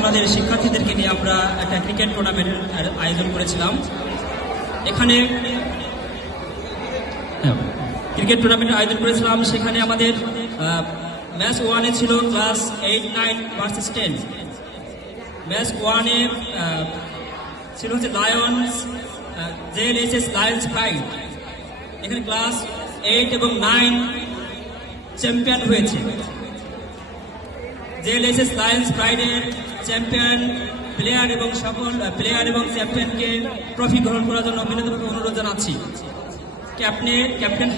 আমাদের শিক্ষার্থীদেরকে নিয়ে আমরা একটা ক্রিকেট টুর্নামেন্টের আয়োজন করেছিলাম। এখানে ক্রিকেট টুর্নামেন্টের আয়োজন করেছিলাম, সেখানে আমাদের ম্যাচ 1-এ ছিল ক্লাস 8-9 ভার্সেস 10। ম্যাচ 1-এ ছিল হচ্ছে লায়ন্স JLHS লায়ন্স প্রাইড। এখানে ক্লাস 8 এবং 9 চ্যাম্পিয়ন হয়েছে। JLHS লায়ন্স প্রাইডের চ্যাম্পিয়ন প্লেয়ার এবং সকল প্লেয়ার এবং চ্যাম্পিয়নকে ট্রফি গ্রহণ করার জন্য বিনীতভাবে অনুরোধ জানাচ্ছি। ক্যাপ্টেন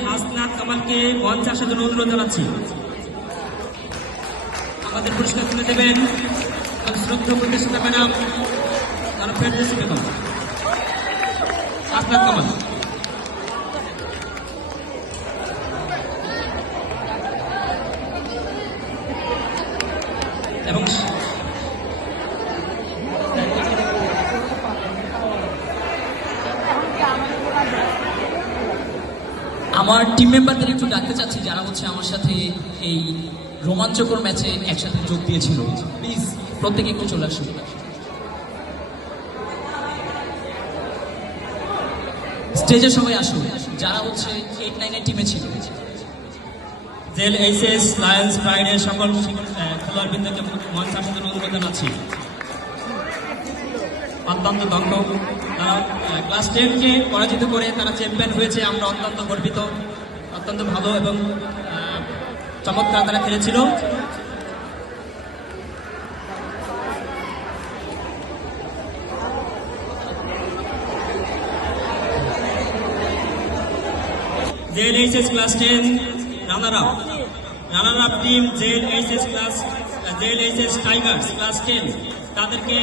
হাসনাত কামালকে মঞ্চে আসার জন্য অনুরোধ জানাচ্ছি। আমাদের পুরস্কার তুলে দেবেন শ্রদ্ধা প্রতিষ্ঠাতা ম্যাডাম ফেরদৌসী বেগম। হাসনাত কামাল। এবং আমার টিম মেম্বারদের একটু ডাকতে চাচ্ছি, যারা হচ্ছে আমার সাথে এই রোমাঞ্চকর ম্যাচে একসাথে যোগ দিয়েছিল। প্লিজ প্রত্যেকে একটু চলে আসুন। স্টেজে সবাই আসুন যারা হচ্ছে 8-9 টিমে ছিল। JLHS লায়ন্স প্রাইডের সকল খেলোয়াড়বৃন্দকে মঞ্চে আসার জন্য অনুরোধ জানাচ্ছি। অত্যন্ত দক্ষ, তারা ক্লাস 10কে পরাজিত করে তারা চ্যাম্পিয়ন হয়েছে। আমরা অত্যন্ত গর্বিত, অত্যন্ত ভালো এবং চমৎকার তারা খেলেছিল। JLHS class 10 runner up team JLHS Tigers class 10 তাদেরকে